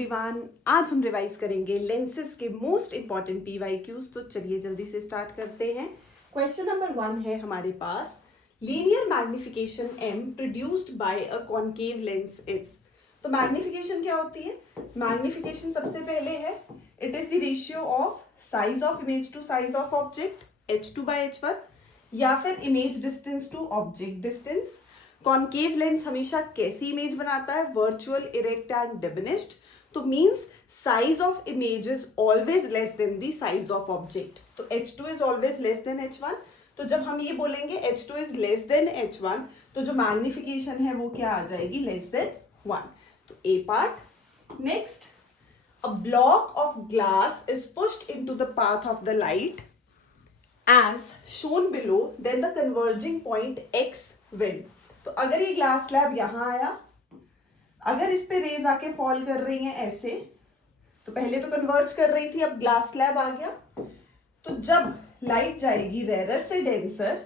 Everyone, आज हम revise करेंगे लेंसेज के मोस्ट इंपॉर्टेंट पीवाईक्यूज। तो चलिए जल्दी से स्टार्ट करते हैं। क्वेश्चन नंबर 1 है हमारे पास, linear magnification m produced by a concave lens is. तो मैग्निफिकेशन क्या होती है? मैग्निफिकेशन सबसे पहले है, it is the ratio of size of image to size of object h2/h1 या फिर image distance to object distance. Concave lens हमेशा कैसी इमेज बनाता है? Virtual, erect and diminished. तो means size of image is always less than the size of object. तो h2 is always less then h1। तो जब हम ये बोलेंगे h2 is less than h1, तो जो मैग्निफिकेशन है वो क्या आ जाएगी? Less than 1। तो A part. Next, a block of glass is pushed into the path of the light as shown below, then the converging point x will। तो अगर ये ग्लास स्लैब यहां आया, अगर इस पे रेज आके फॉल कर रही हैं ऐसे, तो पहले तो कन्वर्ज कर रही थी, अब ग्लास स्लैब आ गया। तो जब लाइट जाएगी रेरर से डेंसर,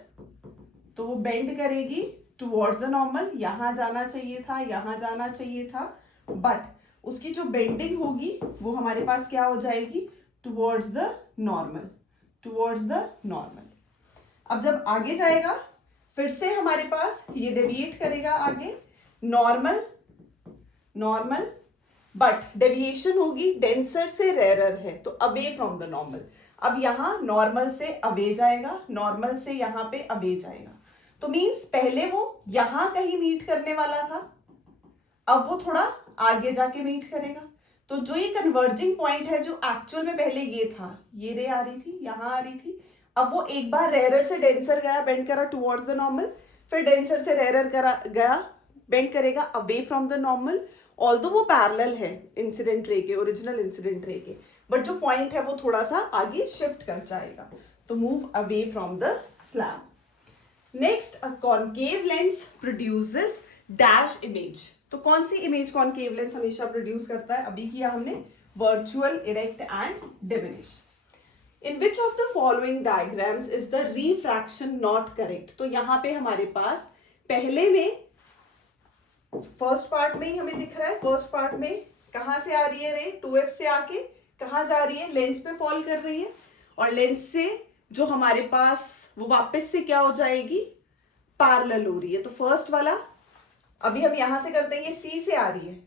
तो वो बेंड करेगी टुवर्ड्स द नॉर्मल। यहां जाना चाहिए था, यहां जाना चाहिए था, बट उसकी जो बेंडिंग होगी वो हमारे पास क्या हो जाएगी? Towards the normal, towards the normal. अब जब आगे जाएगा, फिर से हमारे पास ये डेविएट करेगा आगे, नॉर्मल नॉर्मल, बट डेविएशन होगी डेंसर से रेरर है, तो अवे फ्रॉम द नॉर्मल। अब यहां नॉर्मल से अवे जाएगा, नॉर्मल से यहां पे अवे जाएगा। तो मींस पहले वो यहां कहीं मीट करने वाला था, अब वो थोड़ा आगे जाके मीट करेगा। तो जो ये कन्वर्जिंग पॉइंट है, जो एक्चुअल में पहले ये था, ये रे आ रही थी, यहां आ रही थी, अब वो एक बार रेरर से डेंसर गया, बेंड करा टुवर्ड्स द नॉर्मल, फिर डेंसर से रेरर करा गया, बेंड करेगा away from the normal. Although वो पैरेलल है इंसिडेंट रे के, ओरिजिनल इंसिडेंट रे के, बट जो पॉइंट है वो थोड़ा सा आगे शिफ्ट कर जाएगा, तो move away from the slab. Next, a concave lens produces dash image. तो कौन सी इमेज कॉनकेव लेंस हमेशा प्रोड्यूस करता है? अभी किया हमने, virtual, erect and diminish. In which of the following diagrams is the refraction not correct? तो यहाँ पे हमारे पास पहले में फर्स्ट पार्ट में ही हमें दिख रहा है, फर्स्ट पार्ट में कहाँ से आ रही है रे? 2f से आके कहाँ जा रही है? लेंस पे फॉल कर रही है, और लेंस से जो हमारे पास वो वापस से क्या हो जाएगी? पैरेलल हो रही है। तो फर्स्ट वाला अभी हम यहां से करते हैं, ये c से आ रही है,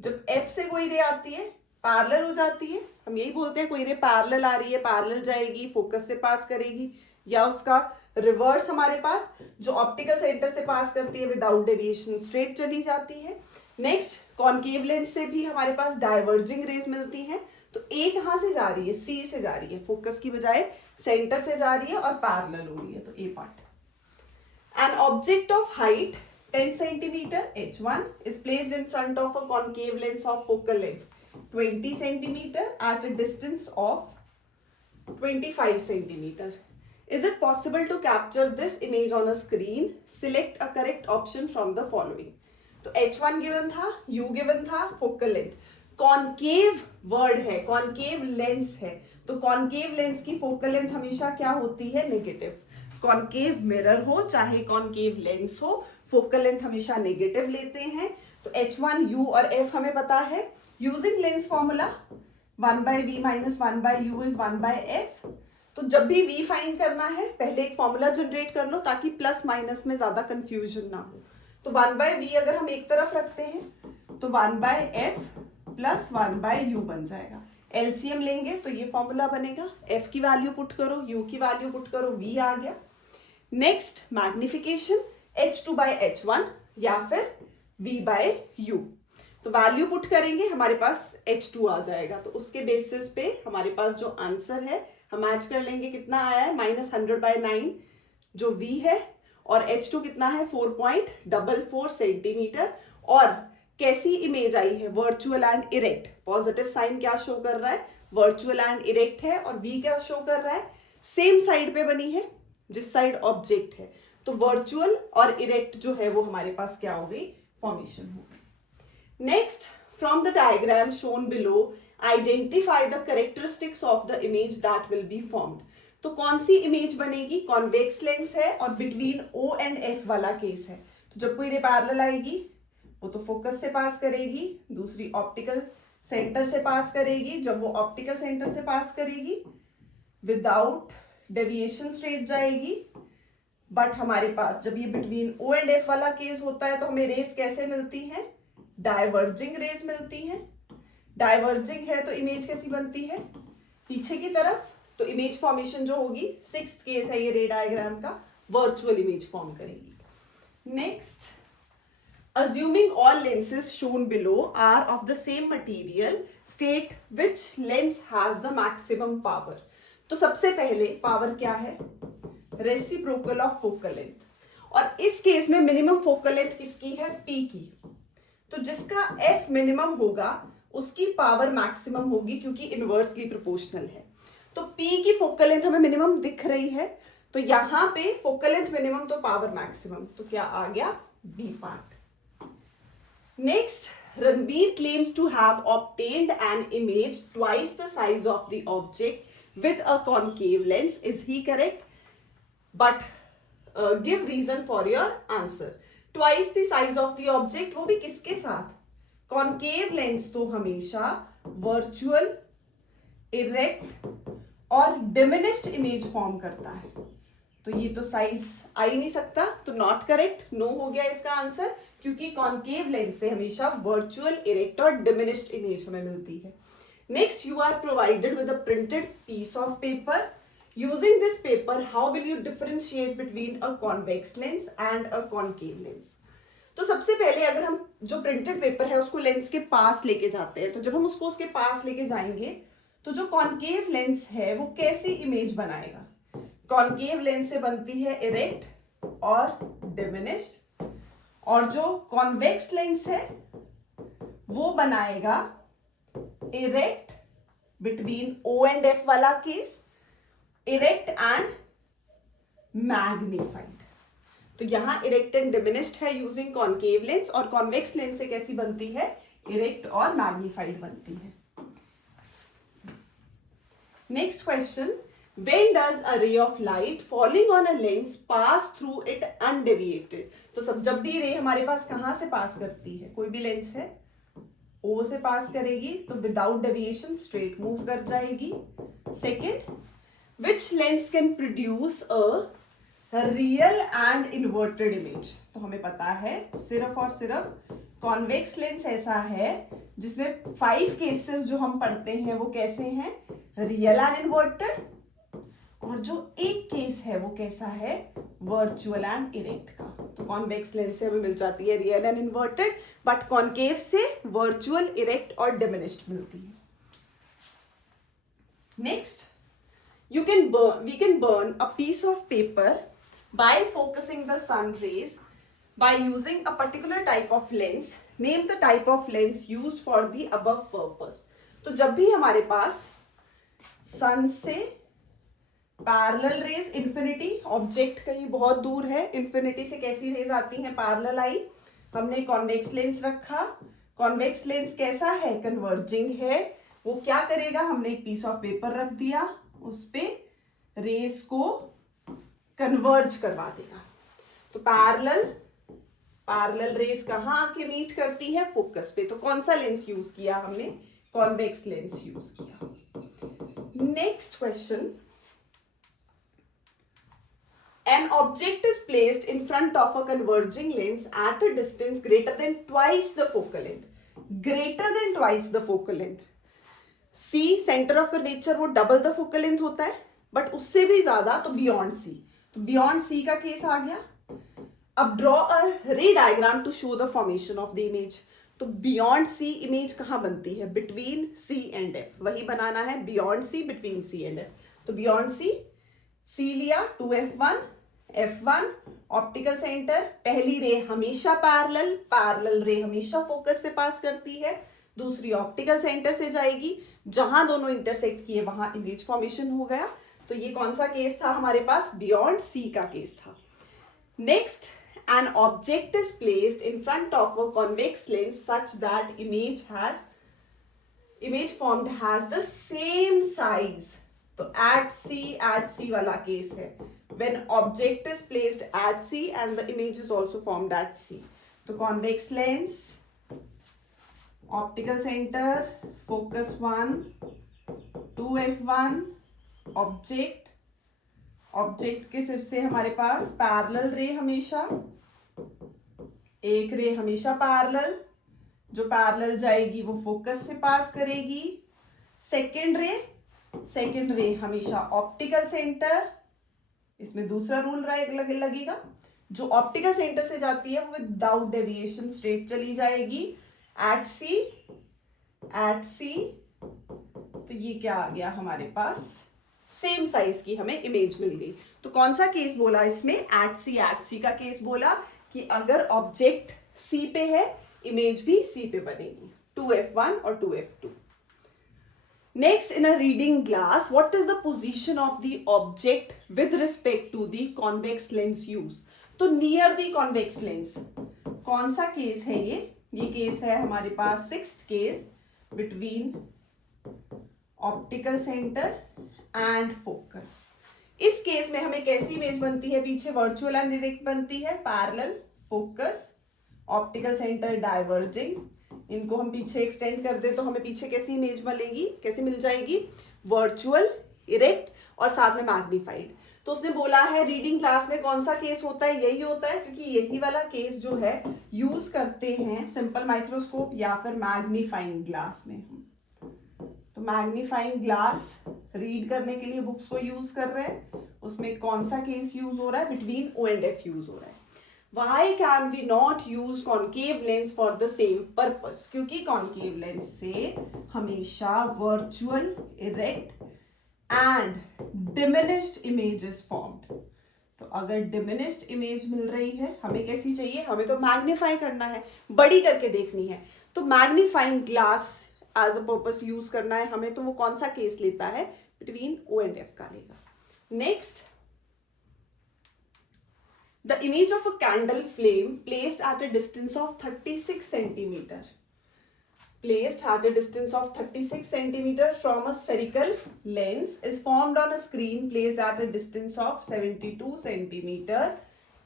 जब f से कोई रे आती है पैरेलल हो जाती है। हम यही बोलते हैं कोई रे पैरेलल आ रही है, पैरेलल जाएगी, फोकस से पास करेगी, या उसका रिवर्स हमारे पास जो ऑप्टिकल सेंटर से पास करती है विदाउट डेविएशन स्ट्रेट चली जाती है। नेक्स्ट, कॉनकेव लेंस से भी हमारे पास डाइवर्जिंग रेज मिलती हैं। तो ए कहां से जा रही है? सी से जा रही है, फोकस की बजाय सेंटर से जा रही है और पैरेलल हो रही है, तो A part. An object of height 10 centimeter h1 is placed in front of a concave lens of focal length 20 centimeter at a distance of 25 centimeter. Is it possible to capture this image on a screen? Select a correct option from the following. तो h1 given था, u given था, focal length, concave word है, concave lens है, तो concave lens की focal length हमेशा क्या होती है? नेगेटिव। कॉनकेव मिरर हो चाहे कॉनकेव लेंस हो, फोकल लेंथ हमेशा नेगेटिव लेते हैं। तो h1, u और f हमें पता है। Using lens formula 1/v - 1/u is 1/f। तो जब भी v फाइंड करना है, पहले एक फॉर्मूला जनरेट कर लो ताकि प्लस माइनस में ज्यादा कंफ्यूजन ना हो। तो 1/v अगर हम एक तरफ रखते हैं, तो 1/f + 1/u बन जाएगा। एलसीएम लेंगे तो ये फॉर्मूला बनेगा, f की वैल्यू पुट करो, u की वैल्यू पुट करो, v आ गया। नेक्स्ट, मैग्निफिकेशन h2/h1 या फिर v/u। तो वैल्यू पुट करेंगे, हमारे पास h2 आ जाएगा, तो उसके बेसिस पे हमारे पास जो आंसर है हम मैच कर लेंगे। कितना आया है? -100/9 जो v है, और h2 कितना है? 4.44 सेंटीमीटर। और कैसी इमेज आई है? Virtual and erect. Positive sign क्या शो कर रहा है? वर्चुअल एंड इरेक्ट है, और v क्या शो कर रहा है? सेम साइड पे बनी है जिस साइड ऑब्जेक्ट है, तो वर्चुअल और इरेक्ट जो है वो हमारे पास क्या हो गई? फॉर्मेशन हो गई। Next, from the diagram shown below identify the characteristics of the image that will be formed. तो कौन सी इमेज बनेगी? कॉन्वेक्स लेंस है और बिटवीन o एंड f वाला केस है। तो जब कोई रे पैरेलल आएगी, वो तो फोकस से पास करेगी, दूसरी ऑप्टिकल सेंटर से पास करेगी, जब वो ऑप्टिकल सेंटर से पास करेगी विदाउट डेविएशन स्ट्रेट जाएगी। बट हमारे पास जब ये बिटवीन O एंड F वाला केस होता है तो हमें रेस कैसे मिलती है, डाइवर्जिंग रेस मिलती है। डाइवर्जिंग है तो इमेज कैसी बनती है, पीछे की तरफ। तो इमेज फॉर्मेशन जो होगी, 6th केस है ये रे डायग्राम का, वर्चुअल इमेज फॉर्म करेगी। Next, assuming all lenses shown below are of the same material, state which lens has the maximum power। तो सबसे पहले पावर क्या है, रेसिप्रोकल ऑफ फोकल लेंथ। और इस केस में मिनिमम फोकल लेंथ किसकी है, P की। तो जिसका F मिनिमम होगा उसकी पावर मैक्सिमम होगी, क्योंकि इनवर्सली प्रोपोर्शनल है। तो P की फोकल लेंथ हमें मिनिमम दिख रही है, तो यहां पे फोकल लेंथ मिनिमम तो पावर मैक्सिमम, तो क्या आ गया, B part. Next, Ranbir claims to have obtained an image twice the size of the object with a concave lens. Is he correct? But give reason for your answer. Twice the size of the object, वो भी किसके साथ, concave lens तो हमेशा virtual, erect और diminished image form करता है। तो ये तो साइज आ ही नहीं सकता, तो नॉट करेक्ट, नो हो गया इसका आंसर, क्योंकि कॉन्केव लेंस से हमेशा वर्चुअल, इरेक्ट और डिमिनिश्ड इमेज हमें मिलती है। Next, you are provided with a printed piece of paper. Using this paper how will you differentiate between a convex lens and a concave lens. तो सबसे पहले अगर हम जो प्रिंटेड पेपर है उसको लेंस के पास लेके जाते हैं, तो जब हम उसको उसके पास लेके जाएंगे तो जो कॉन्केव लेंस है वो कैसी इमेज बनाएगा, कॉन्केव लेंस से बनती है इरेक्ट और डिमिनिश्ड, और जो कॉन्वेक्स लेंस है वो बनाएगा erect between O and F वाला केस, इरेक्ट एंड मैग्नीफाइड। तो यहां इरेक्ट एंड डिमिनिश्ड है यूजिंग कॉन्केव लेंस, और कॉन्वेक्स लेंस से कैसी बनती है, इरेक्ट और मैग्नीफाइड बनती है। Next question, when does a ray of light falling on a lens pass through it undeviated। तो सब जब भी रे हमारे पास कहां से पास करती है, कोई भी लेंस है O से पास करेगी तो विदाउट डेविएशन स्ट्रेट मूव कर जाएगी। Second, which lens can produce a real and inverted image. तो हमें पता है सिर्फ और सिर्फ कॉन्वेक्स लेंस ऐसा है जिसमें 5 केसेस जो हम पढ़ते हैं वो कैसे हैं, रियल एंड इन्वर्टेड, और जो एक केस है वो कैसा है, वर्चुअल एंड इरेक्ट का। तो कॉन्वेक्स लेंस से हमें मिल जाती है real and inverted, but concave से वर्चुअल, इरेक्ट और डिमिनिश्ड मिलती है। Next, we can burn a piece of paper by focusing the sun rays by using a particular type of lens. Name the type of lens used for the above purpose. तो जब भी हमारे पास सन से parallel raise, infinity, object कहीं बहुत दूर है, infinity से कैसी रेज आती हैं, पैरेलल आई, हमने कॉन्वेक्स लेंस रखा। कॉन्वेक्स लेंस कैसा है, कन्वर्जिंग है। वो क्या करेगा, हमने एक पीस ऑफ पेपर रख दिया, उस पे रेज को कन्वर्ज करवा देगा। तो पैरेलल रेज कहां आके मीट करती है, फोकस पे। तो कौन सा लेंस यूज किया हमने, कॉन्वेक्स लेंस यूज किया। Next question, an object is placed in front of a converging lens at a distance greater than twice the focal length, greater than twice the focal length। C centre of curvature वो double the focal length होता है, but उससे भी ज्यादा तो beyond C। तो beyond C का case आ गया। अब draw a ray diagram to show the formation of the image. तो बियॉन्ड C इमेज कहां बनती है, बिटवीन C एंड F, वही बनाना है, beyond C between C and F। तो बियॉन्ड C लिया, 2F1 F1 ऑप्टिकल सेंटर, पहली रे हमेशा पैरेलल रे हमेशा फोकस से पास करती है, दूसरी ऑप्टिकल सेंटर से जाएगी, जहां दोनों इंटरसेक्ट किए वहां इमेज फॉर्मेशन हो गया। तो ये कौन सा केस था हमारे पास, बियॉन्ड C का केस था। Next, an object is placed in front of a convex lens such that image formed has the same size। तो at C वाला केस है, when object is placed at C and the image is also formed at C। तो convex lens optical centre, focus 1, 2f1, object, object के सिर से हमारे पास parallel रे हमेशा, एक रे हमेशा पैरेलल, जो पैरेलल जाएगी वो फोकस से पास करेगी। सेकेंड रे हमेशा ऑप्टिकल सेंटर, इसमें दूसरा रूल लगेगा, जो ऑप्टिकल सेंटर से जाती है वो विदाउट डेविएशन स्ट्रेट चली जाएगी एट सी। तो ये क्या आ गया हमारे पास, सेम साइज की हमें इमेज मिल गई। तो कौन सा केस बोला इसमें, एट सी का केस बोला कि अगर ऑब्जेक्ट सी पे है, इमेज भी सी पे बनेगी, 2f1 और 2f2। Next, in a reading glass, what is the position of the object with respect to the convex lens used? तो near the convex lens, कौन सा केस है ये केस है हमारे पास 6th case, between optical center and focus। इस case में हमें कैसी इमेज बनती है, पीछे वर्चुअल एंड डायरेक्ट बनती है, parallel, focus, optical centre diverging. इनको हम पीछे एक्सटेंड कर दे तो हमें पीछे कैसी इमेज मिलेगी, कैसी मिल जाएगी, वर्चुअल, इरेक्ट और साथ में मैग्नीफाइड। तो उसने बोला है रीडिंग क्लास में कौन सा केस होता है, यही होता है, क्योंकि यही वाला केस जो है यूज करते हैं सिंपल माइक्रोस्कोप या फिर मैग्नीफाइंग ग्लास में। तो मैग्नीफाइंग ग्लास रीड करने के लिए बुक्स को यूज कर रहे हैं, उसमें कौन सा केस यूज हो रहा है, between O and F use हो रहा है। Why can we not use concave lens for the same purpose? क्योंकि concave lens से हमेशा virtual, erect and diminished images formed। तो अगर diminished image मिल रही है, हमें कैसी चाहिए, हमें तो magnify करना है, बड़ी करके देखनी है, तो magnifying glass as a purpose use करना है हमें, तो वो कौन सा केस लेता है, between O and F का लेगा। Next, the image of a candle flame placed at a distance of 36 centimeter, placed at a distance of 36 centimeter from a spherical lens is formed on a screen placed at a distance of 72 centimeter.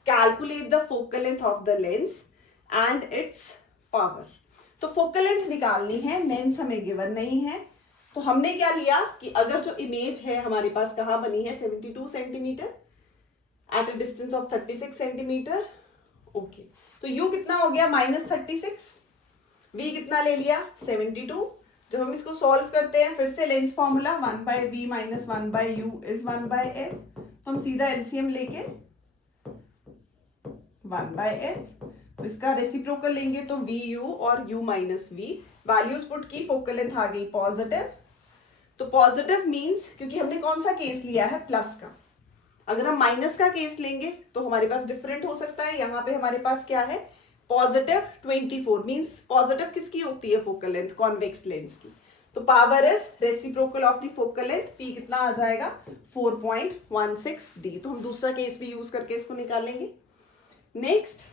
Calculate the focal length of the lens and its power। तो focal length निकालनी है, lens हमें given नहीं है, तो हमने क्या लिया कि अगर जो इमेज है हमारे पास कहाँ बनी है, 72 centimetre at a distance of 36 centimetre, okay. तो u कितना हो गया, -36, v कितना ले लिया, 72। जब हम इसको सॉल्व करते हैं फिर से lens formula 1/v - 1/u is 1/f, तो हम सीधा एलसीएम लेके 1/f, तो इसका रेसिप्रोकल लेंगे तो vu और u - v, वैल्यूज पुट की, फोकल लेंथ आ गई पॉजिटिव। तो पॉजिटिव मीन्स, क्योंकि हमने कौन सा केस लिया है, प्लस का, अगर हम माइनस का केस लेंगे तो हमारे पास डिफरेंट हो सकता है। यहाँ पे हमारे पास क्या है, पॉजिटिव 24 मींस पॉजिटिव किसकी होती है, फोकल लेंथ, कॉन्वेक्स लेंस की। तो power is reciprocal of the focal length, P कितना आ जाएगा, 4.16d। तो हम दूसरा केस भी यूज करके इसको निकालेंगे। Next,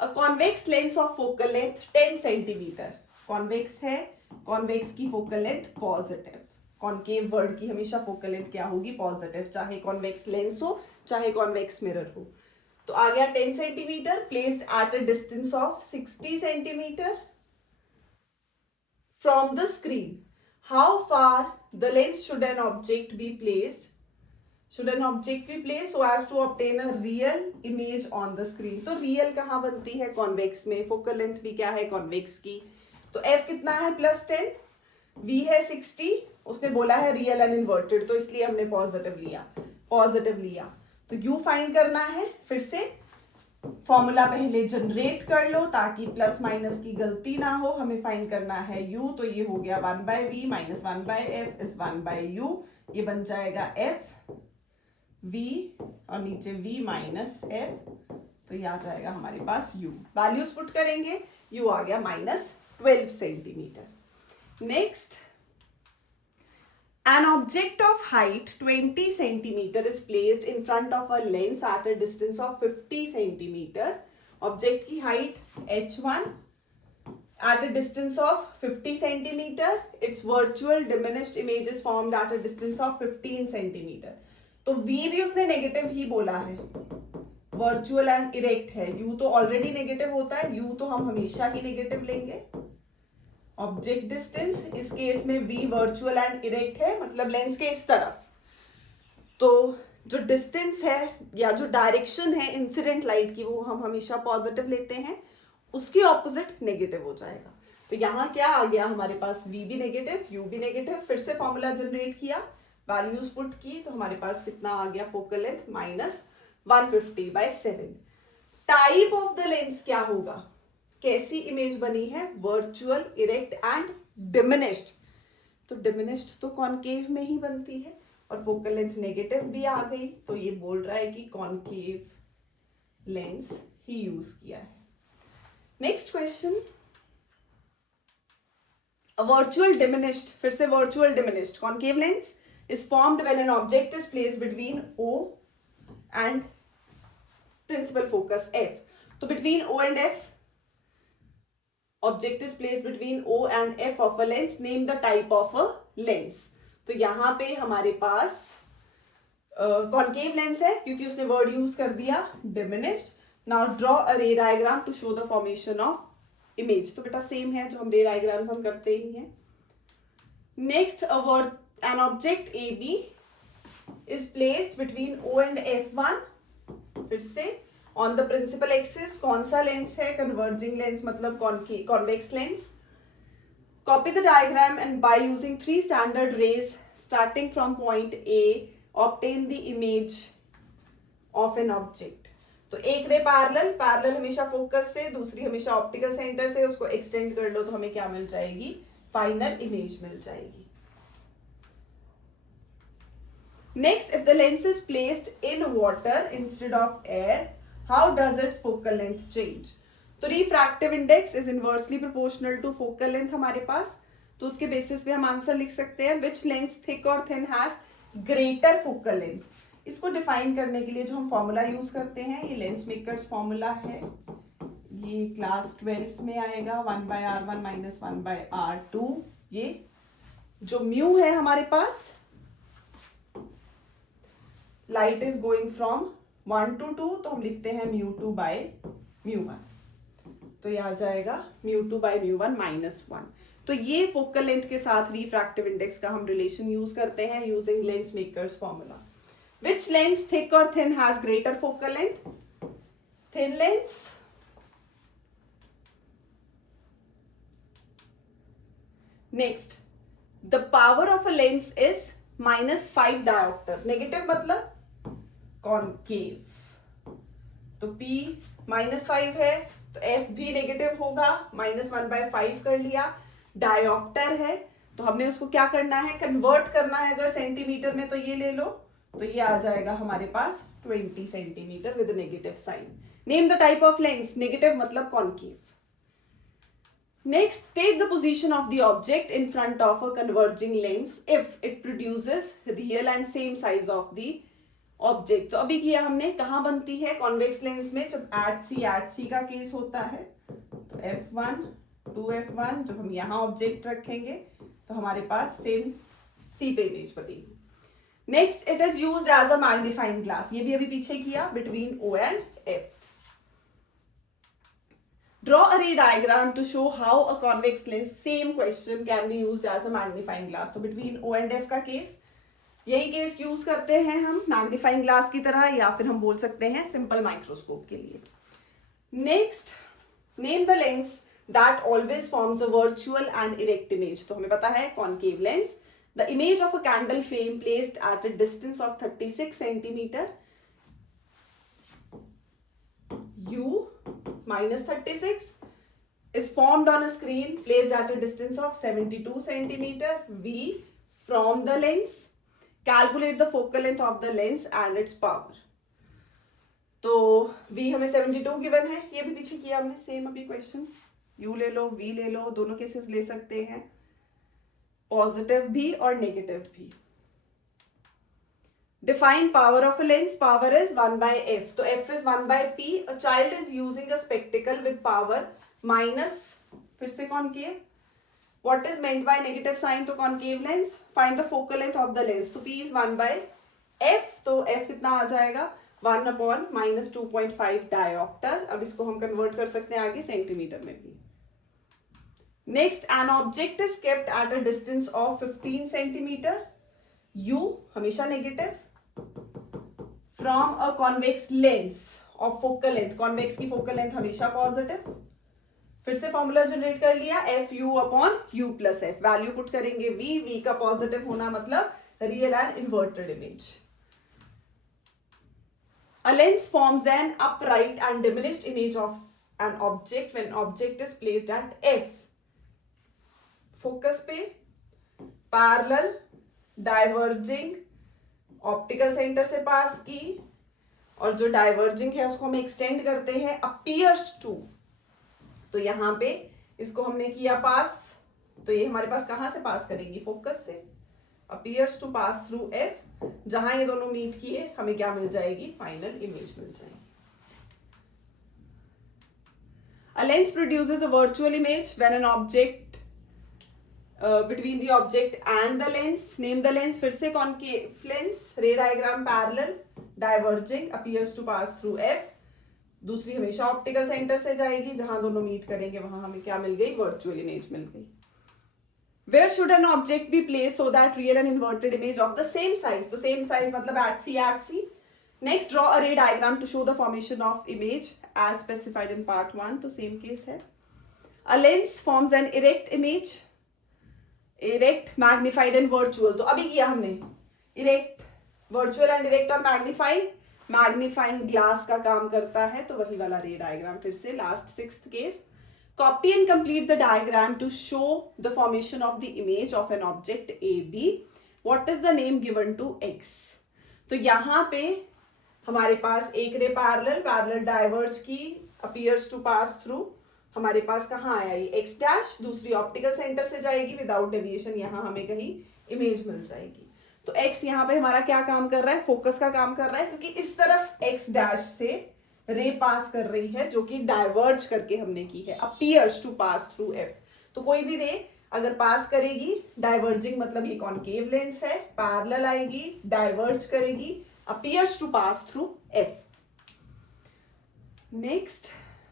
a convex lens of focal length 10 centimetre, convex है, कॉन्वेक्स की focal length positive, concave word की हमेशा फोकल लेंथ क्या होगी, पॉजिटिव, चाहे कॉन्वेक्स लेंस हो चाहे कॉन्वेक्स मिरर हो। तो आ गया 10 centimetre, placed at a distance of 60 centimetre from the screen. How far the lens should an object be placed, should an object be placed so as to obtain a real image on the screen। तो real कहाँ बनती है, convex में, focal length भी क्या है, convex की। तो f कितना है, +10, v है 60, उसने बोला है रियल एंड इन्वर्टेड, तो इसलिए हमने पॉजिटिव लिया। तो u फाइंड करना है, फिर से फॉर्मूला पहले जनरेट कर लो ताकि प्लस माइनस की गलती ना हो। हमें फाइंड करना है u, तो ये हो गया 1/v - 1/f is 1/u, ये बन जाएगा f v और नीचे v - f, तो ये आ जाएगा हमारे पास u। वैल्यूज पुट करेंगे, u आ गया -12 centimetre. Next, an object of height 20 centimeter is placed in front of a lens at a distance of 50 centimeter। Object की height h1 at a distance of 50 centimeter, its virtual diminished image is formed at a distance of 15 centimeter। तो v भी उसने negative ही बोला है, virtual and erect है, you तो already negative होता है, यू तो हम हमेशा ही नेगेटिव लेंगे। ऑब्जेक्ट डिस्टेंस, इस केस में v वर्चुअल एंड इरेक्ट है, मतलब लेंस के इस तरफ, तो जो डिस्टेंस है या जो डायरेक्शन है इंसिडेंट लाइट की वो हम हमेशा पॉजिटिव लेते हैं, उसके ऑपोजिट नेगेटिव हो जाएगा। तो यहाँ क्या आ गया हमारे पास, v भी नेगेटिव, u भी नेगेटिव। फिर से फॉर्मूला जनरेट किया, वैल्यूज पुट की, तो हमारे पास कितना आ गया, focal length -150/7। Type of the lens क्या होगा, कैसी इमेज बनी है, वर्चुअल, इरेक्ट एंड डिमिनिश्ड। तो डिमिनिश्ड तो कॉनकेव में ही बनती है, और फोकल लेंथ नेगेटिव भी आ गई, तो ये बोल रहा है कि कॉनकेव लेंस ही यूज किया है। Next question, a virtual diminished, फिर से virtual diminished concave lens is formed when an object is placed between O and principal focus F. तो between O and F, object is placed between O and F of a lens, name the type of a lens. तो यहाँ पे हमारे पास concave lens है, क्योंकि उसने word use कर दिया diminished. Now draw a ray diagram to show the formation of image. तो बेटा सेम है जो हम रे डायग्राम्स हम करते ही हैं। Next, an object A B is placed between O and F1, फिर से ऑन द प्रिंसिपल एक्सिस। कौन सा लेंस है, कन्वर्जिंग लेंस, मतलब convex lens. Copy the diagram and by using 3 standard rays starting from point A obtain the image of an object. तो एक ray parallel हमेशा focus से, दूसरी हमेशा ऑप्टिकल सेंटर से, उसको एक्सटेंड कर लो तो हमें क्या मिल जाएगी, फाइनल इमेज मिल जाएगी। Next, if the lens is placed in water instead of air, how does its focal length change. तो refractive index is inversely proportional to focal length हमारे पास, तो उसके बेसिस पे हम आंसर लिख सकते हैं, विच लेंस थिक और thin has greater focal length. इसको डिफाइन करने के लिए जो हम फॉर्मूला यूज करते हैं, ये लेंस मेकर्स फॉर्मूला है, ये क्लास 12 में आएगा, 1/r1 - 1/r2। ये जो म्यू है हमारे पास, light is going from 1 to 2, तो हम लिखते हैं μ2/μ1, तो ये आ जाएगा μ2/μ1 -1। तो ये फोकल लेंथ के साथ रिफ्रैक्टिव इंडेक्स का हम रिलेशन यूज करते हैं using lens makers formula. Which lens, thick or thin, has greater focal length? Thin lens. Next, the power of a lens is -5 diopter. Negative मतलब concave. तो P -5 है, तो F भी negative होगा, -1/5 कर लिया। डायोप्टर है, तो हमने उसको क्या करना है, कन्वर्ट करना है। अगर सेंटीमीटर में तो ये ले लो, तो ये आ जाएगा हमारे पास 20 centimetre with negative sign. Name the type of lens, negative मतलब concave. Next, state the position of the object in front of a converging lens if it produces real and same size of the object. तो अभी किया हमने, कहाँ बनती है, convex lens में, जब एट सी का केस होता है, तो F1 to F1, जब हम यहाँ ऑब्जेक्ट रखेंगे तो हमारे पास सेम सी पे इमेज बनेगी। Next, it is used as a magnifying glass, ये भी अभी पीछे किया, between O and F। Draw a ray diagram to show how a convex lens, same question, can be used as a magnifying glass। तो between O and F का case, यही case use करते हैं हम मैग्नीफाइंग ग्लास की तरह, या फिर हम बोल सकते हैं सिंपल माइक्रोस्कोप के लिए। Next, name the lens that always forms a virtual and erect image. तो हमें पता है concave lens, the image of a candle flame placed at a distance of 36 centimeter, U -36, is formed on a screen placed at a distance of 72 centimeter, V from the lens. Calculate the focal length of the lens and its power. तो V हमें 72 given है, ये भी पीछे किया हमने same अभी question. U ले लो, V ले लो, दोनों केसेस ले सकते हैं, पॉजिटिव भी और नेगेटिव भी। Define power of a lens, power is 1/f, तो f is 1/p। A child is using a spectacle with power minus, फिर से concave. What is meant by negative sign, तो concave lens. Find the focal length of the lens, तो p is 1/f, तो f कितना आ जाएगा, 1/-2.5 dioptre. अब इसको हम कन्वर्ट कर सकते हैं आगे सेंटीमीटर में भी। Next, an object is kept at a distance of 15 centimetre, U हमेशा negative, from a convex lens of focal length, convex की फोकल लेंथ हमेशा पॉजिटिव। फिर से फॉर्मूला जनरेट कर लिया, FU/U+F, वैल्यू पुट करेंगे V का पॉजिटिव होना मतलब real and inverted image. A lens forms an upright and diminished image of an object when object is placed at F, focus पे, पैरेलल, डाइवर्जिंग, ऑप्टिकल सेंटर से पास की, और जो diverging है उसको हम एक्सटेंड करते हैं अपीयर्स टू, तो यहां पे इसको हमने किया पास, तो ये हमारे पास कहां से पास करेंगी, फोकस से, appears to pass through F, जहां ये दोनों मीट किए हमें क्या मिल जाएगी, फाइनल इमेज मिल जाएगी। A lens produces a virtual image when an object between the object and the lens, name the lens, फिर से concave lens, ray diagram parallel, diverging, appears to pass through F, दूसरी हमेशा optical centre से जाएगी, जहां दोनों meet करेंगे वहां हमें क्या मिल गई, वर्चुअल इमेज मिल गई। Where should an object be placed so that real and inverted image of the same size, तो same size मतलब at C. Next, draw a ray diagram to show the formation of image as specified in part 1, तो same case है। A lens forms an erect image, erect, magnified and virtual, तो अभी किया हमने erect, virtual and erect और magnified, magnifying glass का काम करता है, तो वही वाला रे डायग्राम। फिर से last 6th case, copy and complete the diagram to show the formation of the image of an object AB. What is the name given to X? तो यहाँ पे हमारे पास एक रे पैरेलल डाइवर्ज की, appears to pass through, हमारे पास कहाँ आया ये X डैश, दूसरी ऑप्टिकल सेंटर से जाएगी विदाउट डेविएशन, यहाँ हमें कहीं इमेज मिल जाएगी। तो X यहाँ पे हमारा क्या काम कर रहा है, फोकस का काम कर रहा है, क्योंकि इस तरफ X डैश से रे पास कर रही है जो कि डाइवर्ज करके हमने की है, appears to pass through F। तो कोई भी रे अगर पास करेगी, डाइवर्जिंग मतलब ये कॉन्केव लेंस है, पैरेलल आएगी, डाइवर्ज करेगी, appears to pass through F। Next,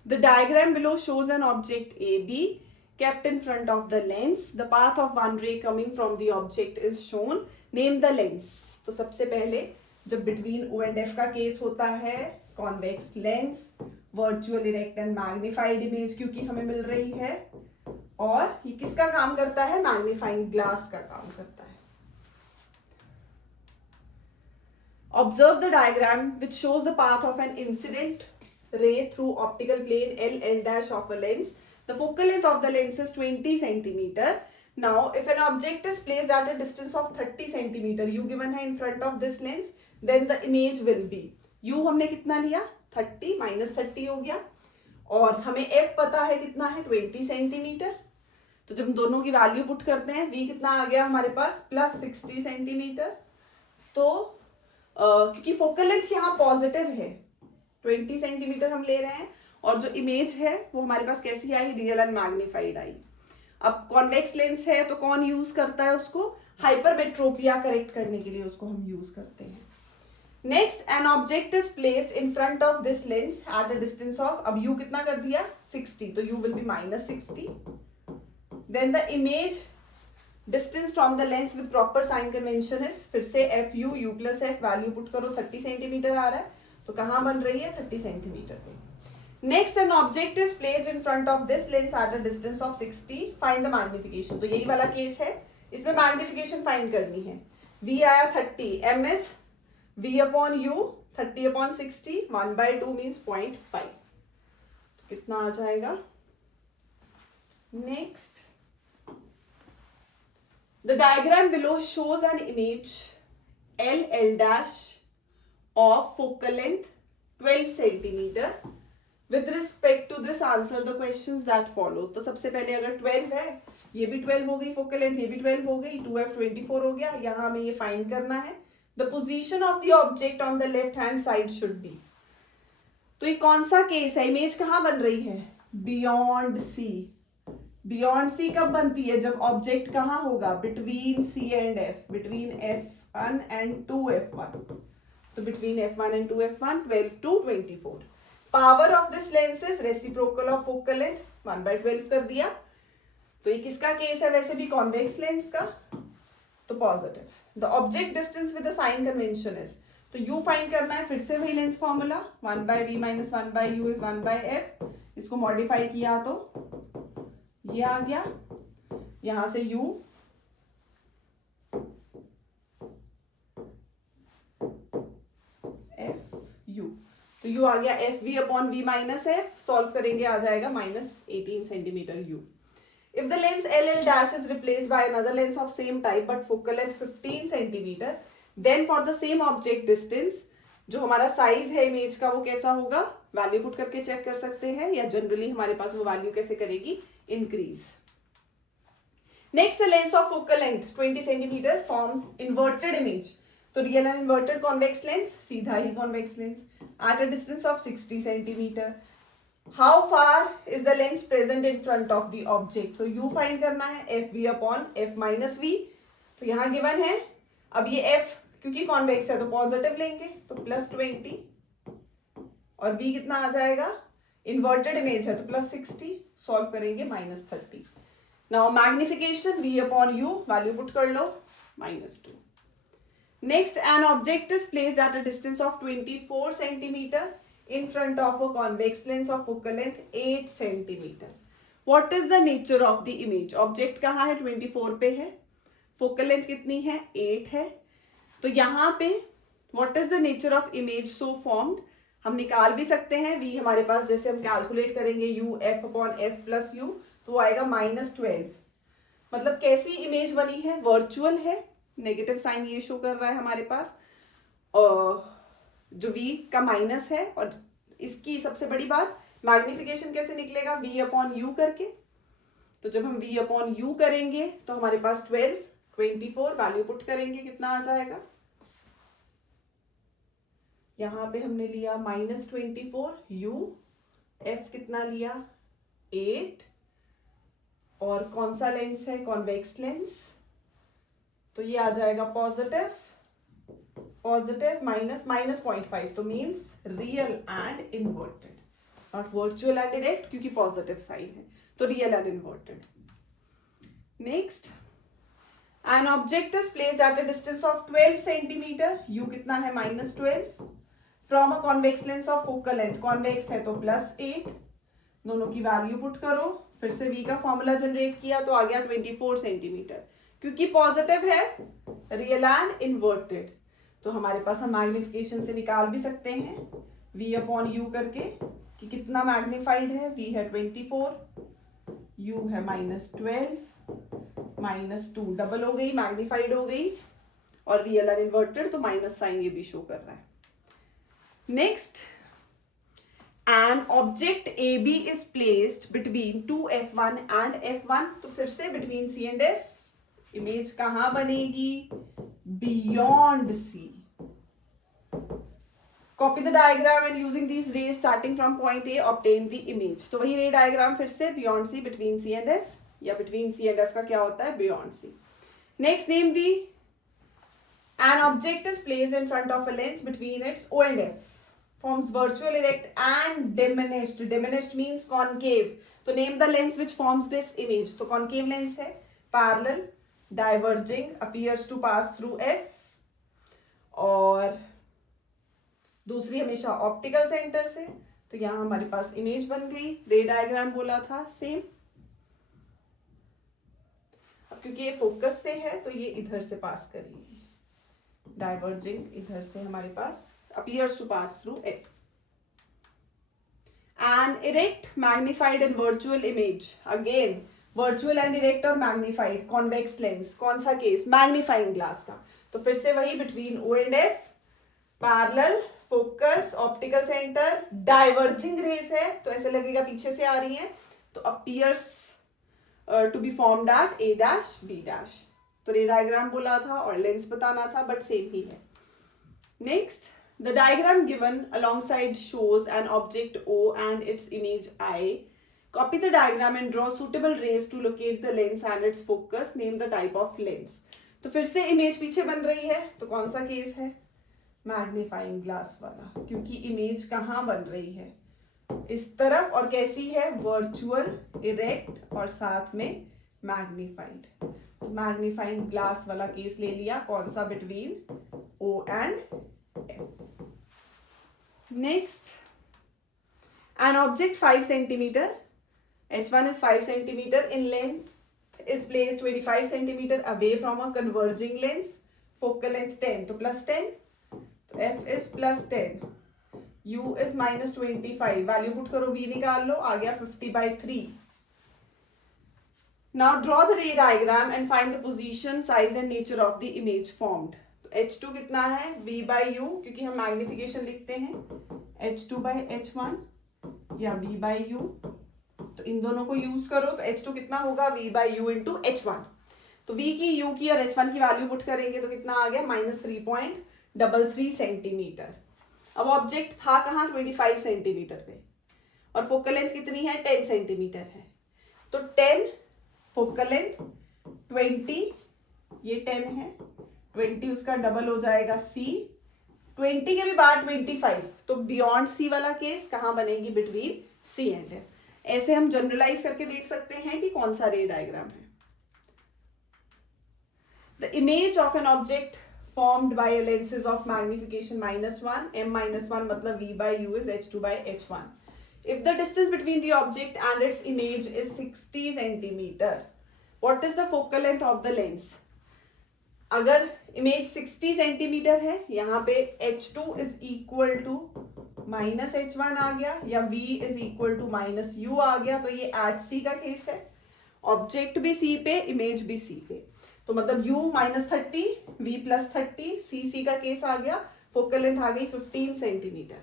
the diagram below shows an object AB kept in front of the lens. The path of one ray coming from the object is shown. Name the lens. तो सबसे पहले जब between O and F का case होता है, convex lens, virtual erect and magnified image क्योंकि हमें मिल रही है, और ये किसका काम करता है, मैग्नीफाइंग ग्लास का काम करता है। Observe the diagram which shows the path of an incident ray through optical plane L dash of a lens. The focal length of the lens is 20 centimeter. Now, if an object is placed at a distance of 30 centimeter, U given है in front of this lens, then the image will be, U हमने कितना लिया, 30 minus 30 हो गया, और हमें F पता है कितना है, 20 सेंटीमीटर। तो जब दोनों की वैल्यू पुट करते हैं, V कितना आ गया हमारे पास, +60 सेंटीमीटर। तो क्योंकि फोकल लेंथ यहाँ पॉजिटिव है, 20 सेंटीमीटर हम ले रहे हैं, और जो इमेज है वो हमारे पास कैसी आई, रियल एंड मैग्नीफाइड आई। अब कॉन्वेक्स लेंस है तो कौन यूज करता है उसको, हाइपरमेट्रोपिया करेक्ट करने के लिए उसको हम यूज करते हैं। Next, an object is placed in front of this lens at a distance of, अब यू कितना कर दिया, 60, तो u will be -60। Then the image distance from the lens with proper sign convention is, फिर से FU+F, value put करो, 30 centimetre आ रहा है, तो कहाँ बन रही है, 30 सेंटीमीटर पे। Next, an object is placed in front of this lens at a distance of 60. Find the magnification. तो यही वाला केस है, इसमें मैग्निफिकेशन फाइंड करनी है। V आया 30, M is V/U, 30/60, 1/2 means 0.5, तो कितना आ जाएगा। Next, the diagram below shows an image L dash of focal length 12 centimeter. With respect to this, answer the questions that follow. तो सबसे पहले अगर 12 है, ये भी 12 हो गई फोकल लेंथ, ये भी 12 हो गई, 2F 24 हो गया, यहाँ हमें ये फाइंड करना है। The position of the object on the left hand side should be, तो ये कौन सा केस है, इमेज कहाँ बन रही है, बियॉन्ड C। बियॉन्ड C कब बनती है, जब ऑब्जेक्ट कहाँ होगा, between C and F, between F1 and 2F1, तो between f1 and 2f1 12 to 24. Power of this lens is reciprocal of focal length 1/12 कर दिया. तो ये किसका केस है वैसे भी कॉन्वेक्स लेंस का, तो positive. The object distance with the sign convention is, तो u फाइंड करना है, फिर से वही lens formula 1/v minus 1/u is 1/f. इसको मॉडिफाई किया तो ये आ गया, यहां से u f u, तो u आ गया fv upon v minus f. Solve करेंगे आ जाएगा -18 centimetre u. If the lens LL dash is replaced by another lens of same type but focal length 15 centimeter, then for the same object distance, जो हमारा size है image का वो कैसा होगा, value put करके चेक कर सकते हैं, या जनरली हमारे पास वो वैल्यू कैसे करेगी, increase. Next lens of focal length 20 centimetre forms inverted image. तो real and inverted convex lens, सीधा ही convex lens at a distance of 60 centimetre. How far is the lens present in front of the object? तो u find करना है fv upon f minus v. तो यहाँ given है, अब ये f क्योंकि कॉन्वेक्स है तो पॉजिटिव लेंगे, तो +20 और v कितना आ जाएगा, इन्वर्टेड इमेज है तो +60. सॉल्व करेंगे -30. Now magnification v upon u, value put कर लो -2. Next, an object is placed at a distance of 24 centimetre in front of a convex lens of focal length 8 centimeter. What is the nature of the image? Object कहाँ है, 24 पे है, focal length कितनी है, 8 है. तो यहाँ पे what is the nature of image so formed, हम निकाल भी सकते हैं. v हमारे पास जैसे हम कैलकुलेट करेंगे u f upon f plus u, तो वो आएगा -12. मतलब कैसी इमेज बनी है, वर्चुअल है, नेगेटिव साइन ये शो कर रहा है हमारे पास, जो v का माइनस है. और इसकी सबसे बड़ी बात, मैग्निफिकेशन कैसे निकलेगा, v अपॉन u करके. तो जब हम v अपॉन u करेंगे तो हमारे पास 12 24 वैल्यू पुट करेंगे, कितना आ जाएगा, यहां पे हमने लिया -24 u, f कितना लिया 8, और कौन सा लेंस है, कॉन्वेक्स लेंस, तो ये आ जाएगा पॉजिटिव -0.5, तो means real and inverted, not virtual and direct, क्योंकि पॉजिटिव साइन है, तो real and inverted. Next, an object is placed at a distance of 12 centimetre, u कितना है -12, from a convex lens of focal length, convex है तो +8. दोनों की value put करो, फिर से v का फॉर्मूला जनरेट किया तो आ गया 24 सेंटीमीटर. क्योंकि पॉजिटिव है, रियल एंड इन्वर्टेड, तो हमारे पास हम मैग्निफिकेशन से निकाल भी सकते हैं v अपॉन u करके कि कितना मैग्निफाइड है. v है 24, u है -12, -2 डबल हो गई, मैग्निफाइड हो गई, और रियल एंड इन्वर्टेड तो माइनस साइन ये भी शो कर रहा है. Next, an object AB is placed between 2f1 and f1. तो फिर से between c and f, image कहां बनेगी, beyond c. Copy the diagram and using these raise starting from point A obtain the image. तो वही रे diagram फिर से, beyond c, between c and f, या बिटवीन c एंड f का क्या होता है, beyond c. Next, name the, N object is placed in front of a lens between its O and f, forms virtual, erect and diminished. Diminished means concave. तो name the lens which forms this image. तो concave lens है, parallel, diverging, appears to pass through f, और दूसरी हमेशा optical centre से. तो यहां हमारे पास इमेज बन गई, रे डायग्राम बोला था सेम. अब क्योंकि ये फोकस से है तो ये इधर से पास करेगी, डाइवर्जिंग इधर से हमारे पास, appears to pass through f. An erect, magnified and virtual image. Again, virtual and erect और magnified, convex lens. कौन सा केस, magnifying glass का. तो फिर से वही between O and f, parallel, focus, optical center, diverging rays है, तो ऐसे लगेगा पीछे से आ रही है, तो appears to be formed at A dash B dash. तो रे डायग्राम बोला था और लेंस बताना था, बट सेम ही है. Next, the diagram given alongside shows an object O and its image I. Copy the diagram and draw suitable rays to locate the lens and its focus. Name the type of lens. तो फिर से image पीछे बन रही है, तो कौन सा केस है, मैग्नीफाइंग ग्लास वाला, क्योंकि इमेज कहाँ बन रही है, इस तरफ, और कैसी है, वर्चुअल, इरेक्ट और साथ में मैग्नीफाइड। तो मैग्नीफाइंग ग्लास वाला केस ले लिया, कौन सा, between O and F। Next, an object 5 centimeter, h1 is 5 centimeter in length, is placed 25 centimeter away from a converging lens, focal length 10, तो plus 10, तो f is plus 10, u is minus 25, value put करो, v निकाल लो, आ गया 50/3। Now draw the ray diagram and find the position, size and nature of the image formed। तो h2 कितना है, v/u, क्योंकि हम मैग्निफिकेशन लिखते हैं, h2/h1 या v/u, तो इन दोनों को यूज करो, तो h2 कितना होगा, v/u इंटू h1। तो v की, u की और h1 की वैल्यू पुट करेंगे तो कितना आ गया, -3.33 सेंटीमीटर। अब ऑब्जेक्ट था कहाँ, 25 सेंटीमीटर पे, और फोकल लेंथ कितनी है, 10 सेंटीमीटर है। तो 10 फोकल लेंथ, 20 ये 10 है, 20 उसका डबल हो जाएगा c, 20 के भी बाद 25, तो बियॉन्ड c वाला केस कहाँ बनेगी, बिटवीन c एंड f। ऐसे हम जनरलाइज करके देख सकते हैं कि कौन सा रे डायग्राम है। The image of an object formed by lenses of magnification -1, m-1 मतलब v/u is h2/h1. If the distance between the object and its image is 60 centimeter, what is the focal length of the lens? अगर image 60 centimetre है, यहाँ पे h2 is equal to -h1 आ गया, या v is equal to -u आ गया, तो ये at c का केस है, ऑब्जेक्ट भी c पे, इमेज भी c पे, तो मतलब u -30, v +30, c का केस आ गया, फोकल लेंथ आ गई 15 सेंटीमीटर।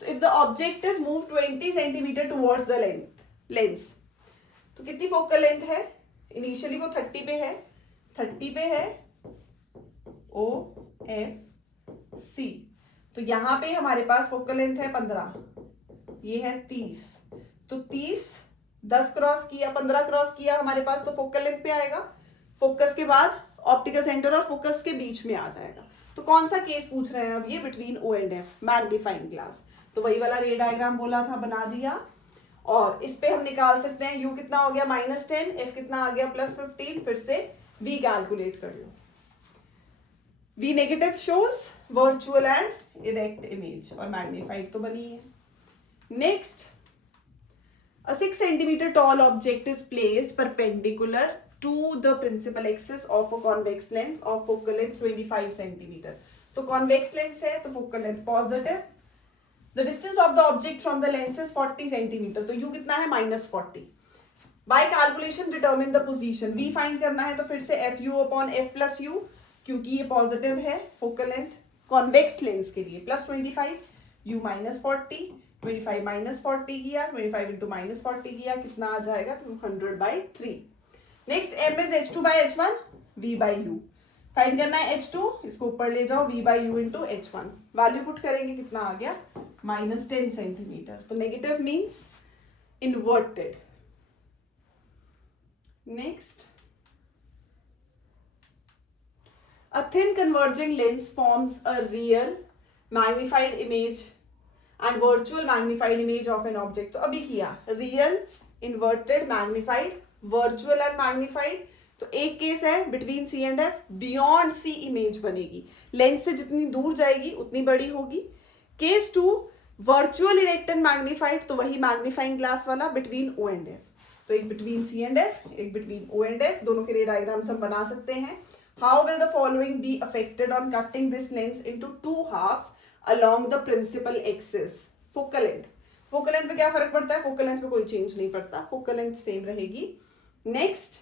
तो if the object is move 20 centimetre towards the lens, तो कितनी फोकल लेंथ है, इनिशियली वो 30 पे है, 30 पे है O F C, तो यहाँ पे हमारे पास फोकल लेंथ है 15, ये है 30, तो 30 10 क्रॉस किया, 15 क्रॉस किया हमारे पास, तो फोकल लेंथ पे आएगा, फोकस के बाद ऑप्टिकल सेंटर और फोकस के बीच में आ जाएगा। तो कौन सा केस पूछ रहे हैं अब ये, between O and F, magnifying glass. तो वही वाला रे डायग्राम बोला था, बना दिया, और इस पे हम निकाल सकते हैं u कितना हो गया -10, f कितना आ गया +15, फिर से v कैलकुलेट कर लो। v negative shows virtual and erect image, और मैग्नीफाइड तो बनी है। Next, a 6 centimeter tall object is placed perpendicular to the principal axis of a convex lens of focal length 25 centimeter. तो convex lens है, तो focal length positive. The distance of the object from the lens is 40 centimeter. तो u कितना है, -40. By calculation determine the position. v find करना है, तो फिर से fu upon f plus u, क्योंकि ये positive है, focal length convex lens के लिए +25, u -40, 25 -40 किया, 25 into -40 किया, कितना आ जाएगा, 200/3। Next, m is h2/h1, v/u, find करना है h2, इसको ऊपर ले जाओ, v/u into h1, value put करेंगे, कितना आ गया, -10 सेंटीमीटर। तो negative means inverted. Next, a thin converging lens forms a real magnified image and virtual magnified image of an object। तो अभी किया real, inverted, magnified, virtual and magnified। तो एक case है between C and F, beyond C image बनेगी, lens से जितनी दूर जाएगी उतनी बड़ी होगी। Case 2 virtual, erect and magnified, तो वही मैग्नीफाइंग ग्लास वाला between O and F। तो एक between C and F, एक between O and F, दोनों के रे डायग्राम्स हम बना सकते हैं। How will the following be affected on cutting this lens into 2 halves along the principal axis? Focal length, focal length पे क्या फर्क पड़ता है, focal length पे कोई चेंज नहीं पड़ता, focal length सेम रहेगी। Next,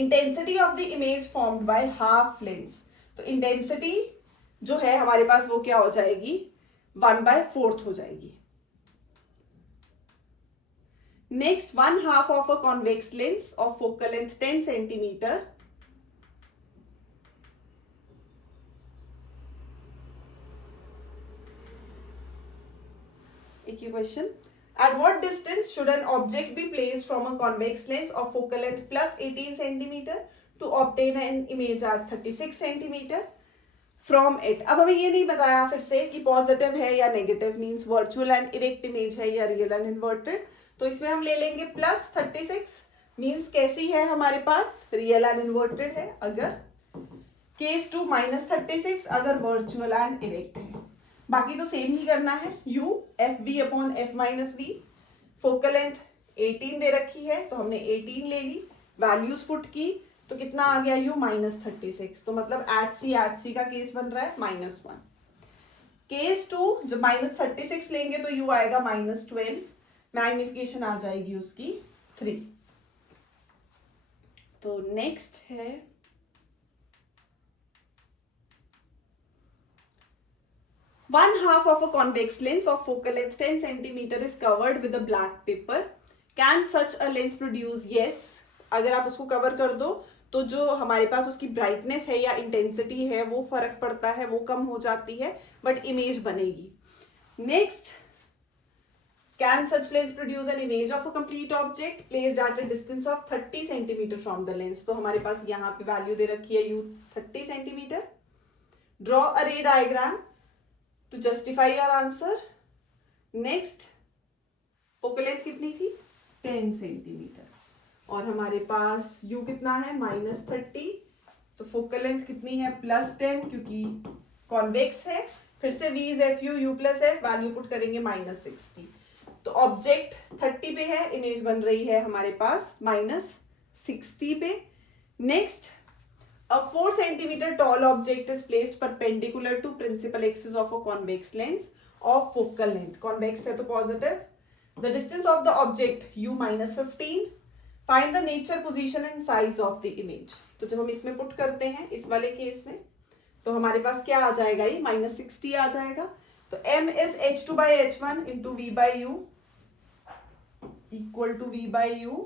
intensity of the image formed by half lens। तो intensity जो है हमारे पास वो क्या हो जाएगी, 1/4 हो जाएगी। Next, 1/2 of a convex lens of focal length 10 centimeter question. At what distance should an object be placed from a convex lens of focal length +18 centimeter to obtain an image at 36 centimeter? From it. अब हमें ये नहीं बताया फिर से कि positive है या negative, means virtual and erect image है या रियल एंड इन्वर्टेड। तो इसमें हम ले लेंगे +36, मीन्स कैसी है हमारे पास, रियल एंड इन्वर्टेड है। अगर केस 2 -36 अगर वर्चुअल एंड इरेक्ट है। बाकी तो सेम ही करना है, u fv upon f minus v. Focal length 18 दे रखी है तो हमने 18 ले ली, वैल्यूज पुट की तो कितना आ गया u -36। तो मतलब एट सी का केस बन रहा है -1। केस 2 जब -36 लेंगे तो u आएगा -12, मैग्निफिकेशन आ जाएगी उसकी 3। तो नेक्स्ट है 1/2 of a convex lens of focal length 10 centimeter is covered with a black paper. Can such a lens produce? Yes. अगर आप उसको कवर कर दो तो जो हमारे पास उसकी ब्राइटनेस है या इंटेंसिटी है वो फर्क पड़ता है, वो कम हो जाती है, बट इमेज बनेगी। Next, can such lens produce an image of a complete object placed at a distance of 30 centimeter from the lens? तो हमारे पास यहाँ पे वैल्यू दे रखी है u 30 centimeter. Draw a ray diagram to justify your answer. Next, focal length कितनी थी 10 centimetre और हमारे पास u कितना है -30, तो फोकल लेंथ कितनी है +10 क्योंकि कॉन्वेक्स है। फिर से v is F you, u plus F, value put करेंगे -60। तो ऑब्जेक्ट 30 पे है, इमेज बन रही है हमारे पास -60 पे। Next, a 4 centimeter tall object is placed perpendicular to principal axis of a convex lens of focal length. Convex है तो positive. The distance of the object u -15. Find the nature, position and size of the image. तो जब हम इसमें put करते हैं इस वाले केस में तो हमारे पास क्या आ जाएगा, ये -60 आ जाएगा। तो m is h2 by h1 into v by u equal to v by u।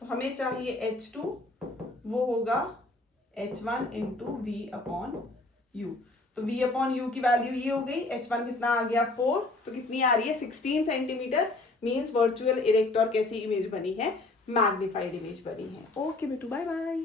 तो हमें चाहिए h2, वो होगा h1 into v upon u. तो v अपॉन यू की वैल्यू ये हो गई, h1 कितना आ गया 4, तो कितनी आ रही है 16 सेंटीमीटर, मीन्स वर्चुअल इरेक्ट और कैसी इमेज बनी है, मैग्निफाइड इमेज बनी है। ओके बेटू, बाय बाय।